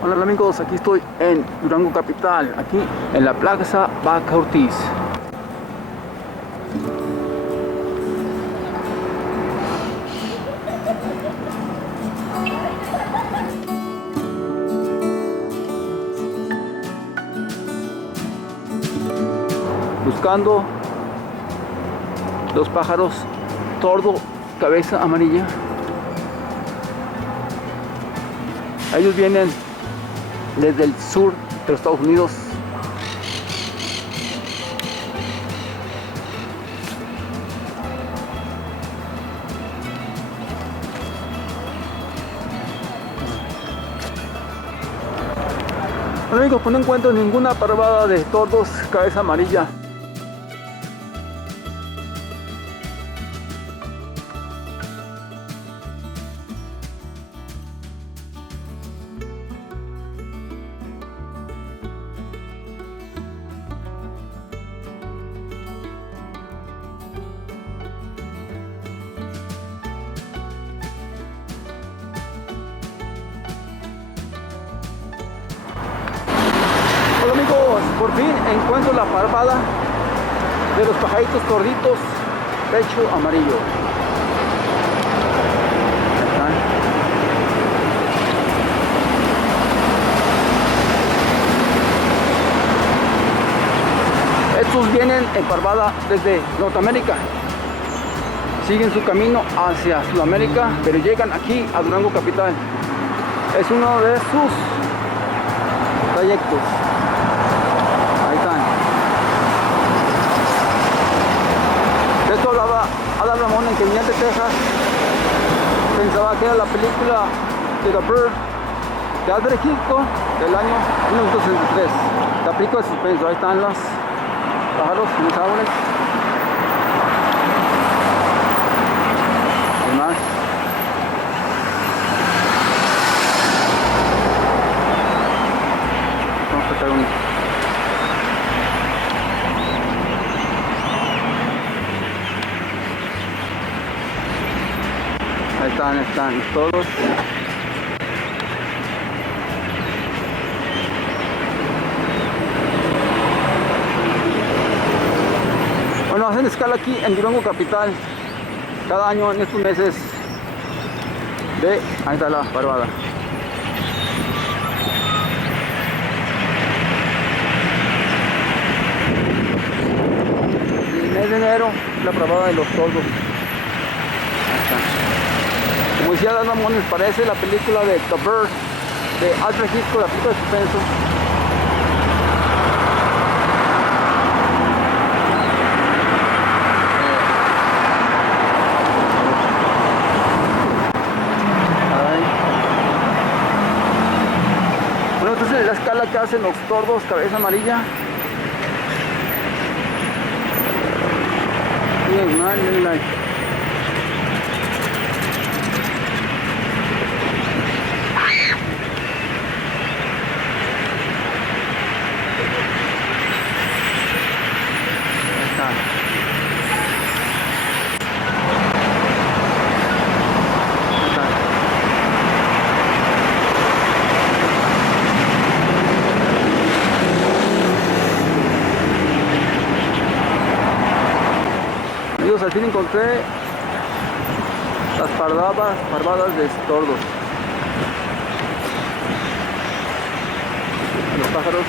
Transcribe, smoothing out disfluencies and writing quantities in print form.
Hola amigos, aquí estoy en Durango Capital, aquí en la Plaza Vaca Ortiz. Buscando los pájaros tordo cabeza amarilla. Ellos vienen desde el sur de los Estados Unidos. Bueno amigos, pues no encuentro ninguna parvada de tordos cabeza amarilla. Hola amigos, por fin encuentro la parvada de los pajaritos torditos pecho amarillo. Ahí están. Estos vienen en parvada desde Norteamérica, siguen su camino hacia Sudamérica, pero llegan aquí a Durango Capital. Es uno de sus trayectos. Ahí están. De esto hablaba Adal Ramón en que venía de Texas. Pensaba que era la película de The Bird de Alfred Hitchcock del año 1963. La película de suspenso. Ahí están los pájaros y los árboles. Y más. Vamos a sacar un... Ahí están todos. Bueno, hacen escala aquí en Durango Capital cada año en estos meses de... Ahí está la parvada. El mes de enero, la parvada de los tordos. Ahí está. Como decía Dan Ramón, parece la película de The Bird de Alfred Hitchcock, la película de suspenso. Bueno, entonces la escala que hacen los tordos cabeza amarilla. Miren, miren. Amigos, al fin encontré las parvadas de tordos. Los pájaros.